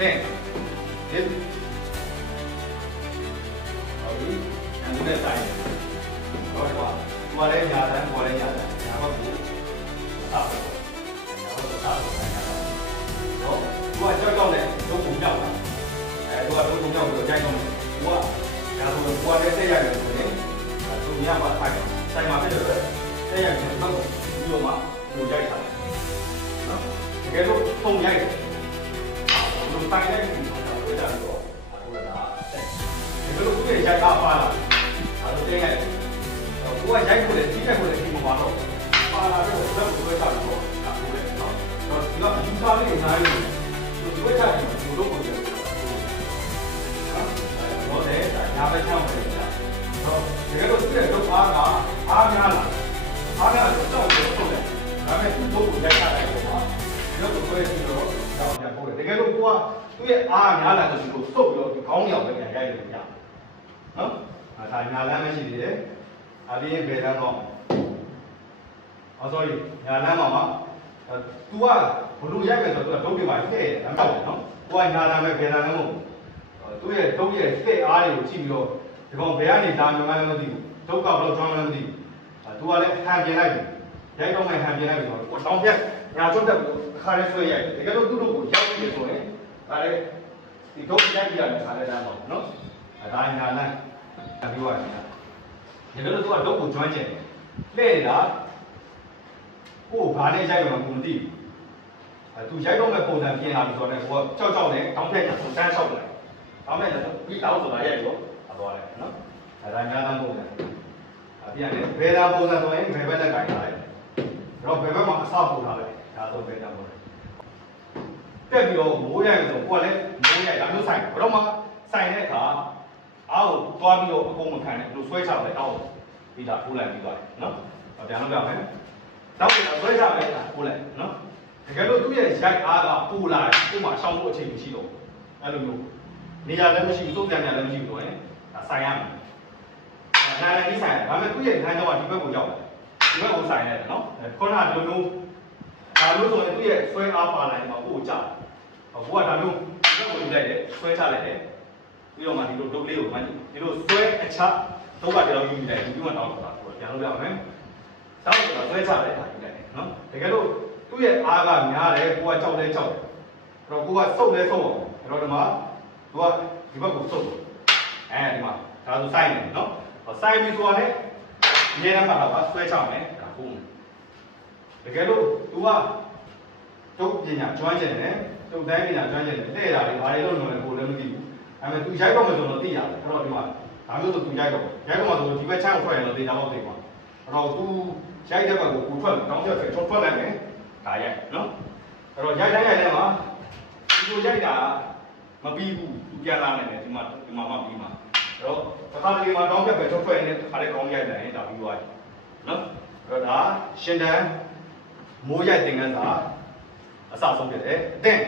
တဲ့ဒီဟုတ်ပြီအဲဒီနဲ့ဆိုင်တော့ဒီမှာဒီမှာလည်းညာတန်းပေါ်လည်းညာတန်းညာဘက်ကိုသာပေါ့ညာဘက်ကိုသာပေါ့ညာတော့တော့သူကကြောက်ကြောက်နဲ့ဒုက္ခမြောက်တာအဲသူကဒုက္ခမြောက်ပြီးတော့ကြိုက်တော့သူကဒါဆိုသူကလည်းဆက်ရတယ်ဆိုရင်သူညမှာထိုင်ဆိုင်မှာဖြစ်တယ်ဆက်ရတယ်တော့ပြီးတော့မှလူကြိုက်တာနော်တကယ်လို့ပုံရိုက်တယ် လူတိုင်းတဲ့လူတွေတော့ကြတော့အခုလာတဲ့ဒီလိုသူ့ရဲ့ရိုက်အားပါလာအဲလိုတင်းရဲ့ဟိုကရိုက်ကိုလည်းကြီးတဲ့ကို သူ့ရဲ့အားများလာတယ်ဆိုလို့စုပ်ပြီးတော့ဒီခေါင်းရောက်ပဲပြန်ရိုက်လို့ရနော်အဲဒါညာလမ်းမရှိသေးတယ်အပြင်းဘယ်လမ်းတော့အော် sorry ညာလမ်းမှာမှာအဲ तू ကဘလို့ရိုက်မယ်ဆိုတော့ तू ကဒုတ်ပြပါတဲ့လမ်းတော့နော် तू ကညာလမ်းပဲဘယ်လမ်းလည်းမဟုတ်သူ့ရဲ့ဒုတ်ရဲ့တဲ့အားတွေကိုကြည့်ပြီးတော့ဒီကောင်ဘယ်ကနေလာမှန်းလည်းမသိဘူးဒုတ်ကဘလို့ကျွမ်းမှလည်းမသိဘူးအဲ तू ကလည်းဟန်ပြင်လိုက်ပြီရိုက်တော့မှဟန်ပြင်လိုက်ပြီဆိုတော့ကိုတောင်ပြက်ညာကျွတ်တက်ပြီးခါရဲဆွဲရိုက်တယ်တကယ်လို့သူ့တို့ကိုရောက်ပြီဆိုရင် ဒါလည်းဒီဒုတ်ရိုက်ပြရတယ်ခါရဲတန်းတော့နော်အဲဒါညာလမ်းပြောရတယ်တကယ်လို့ तू ကဒုတ်ကိုကျွမ်းကျင်တယ်လှည့်တာကိုဘာနဲ့ရိုက်မှကိုမသိဘူးအဲ तू ရိုက်တော့မဲ့ပုံစံပြင်လာပြီဆိုတော့ကိုကကြောက်ကြောက်နဲ့တောင်းပြက်တာစမ်းလျှောက်တယ်တောင်းပြက်တယ်ပြီးတောင်းဆိုတာရိုက်တော့အသွားတယ်နော်အဲဒါညာလမ်းပုံစံအပြန်လေဘယ်သာပုံစံဆိုရင်ဘယ်ဘက်နဲ့ကြိုင်လာတယ်တော့ဘယ်ဘက်မှာအစပုံလာလဲဒါတော့ဘယ်သာပုံစံတက် ပြီးတော့မိုးရိုက်ဆိုကိုကလည်းမိုးရိုက်ဒါမျိုးဆိုင်ဘယ်တော့မှဆိုင်တဲ့အခါအားကိုသွားပြီးတော့အကုန်မခံနဲ့လို့ဆွဲချလိုက်တောင်းပြီးတာထိုးလိုက်ပြီးသွားတယ်နော်ပြန်လို့ပြမယ်တောင်းပြီးတော့ဆွဲချလိုက်တာထိုးလိုက်နော်တကယ်လို့သူ့ရဲ့ရိုက်အားကပူလာတယ်ကို့မှာရှောင်းဖို့အချိန်မရှိတော့အဲ့လိုမျိုးနေရာလည်းမရှိဘူးသုံးပြန်ပြန်လည်းမရှိဘူးတော့ရင်ဒါဆိုင်ရမယ်နားလည်းဒီဆိုင်ဒါပေမဲ့သူ့ရဲ့ခန်းကျောင်းကဒီဘက်ကိုရောက်တယ်ဒီဘက်ကိုဆိုင်ရတယ်နော်ခုနကဒီလိုမျိုးဒါလို့ဆိုရင်သူ့ရဲ့ဆွဲအားပါလာရင်တော့ကိုယ်ကြ ဟိုကဒါမျိုးဒီဘက်ကိုယူလိုက်တယ်ဆွဲချလိုက်တယ်ပြီးတော့မှဒီလိုဒုတ်လေးကိုမှဒီလိုဆွဲအချတော့ကတည်းကယူလိုက်တယ်ပြီးမှတော့ဆိုတာပြန်လို့ရမယ်တောင်းတော့ဆွဲချလိုက်တာယူလိုက်တယ်နော်တကယ်လို့သူ့ရဲ့အားကများတယ်ကိုကကြောက်လဲကြောက်တယ်အဲ့တော့ကိုကစုပ်လဲစုပ်အောင်အဲ့တော့ဒီမှာသူကဒီဘက်ကိုစုပ်အဲဒီမှာဒါဆိုစိုက်နေနော်စိုက်ပြီးဆိုတာနဲ့အများနဲ့မှာတော့ဆွဲချမယ်ဒါဟုတ်တကယ်လို့ तू က တုတ်ပညာကျွမ်းကျင်တယ်တုတ်တိုင်းပညာကျွမ်းကျင်တယ်တဲ့တာတွေဘာတွေလုပ်လို့လဲကိုလည်းမသိဘူးဒါပေမဲ့သူရိုက်တော့မှဆိုတော့သိရတယ်အဲ့တော့ဒီမှာဒါမျိုးဆိုသူရိုက်တော့ရိုက်တော့မှဆိုတော့ဒီဘက်ချမ်းကိုထွက်ရင်တော့ဒေတာပေါက်သိပါအဲ့တော့သူရိုက်တဲ့ဘက်ကိုကိုထွက်တောင်းချက်ဆိုထွက်ထွက်လိုက်မယ်ဒါရိုက်နော်အဲ့တော့ရိုက်တိုင်းရိုက်တိုင်းမှာဒီလိုရိုက်တာမပြီးဘူးသူပြန်လာနိုင်တယ်ဒီမှာဒီမှာမှပြီးမှာအဲ့တော့တစ်ခါတလေမှာတောင်းချက်ပဲထွက်ထွက်ရင်လည်းတစ်ခါတည်းကောင်းရိုက်နိုင်ရင်ဒါပြီးသွားပြီနော်အဲ့တော့ဒါရှင်တန်မိုးရိုက်သင်္ကန်းစာ အစဆုံးဖြစ်တယ်အသင်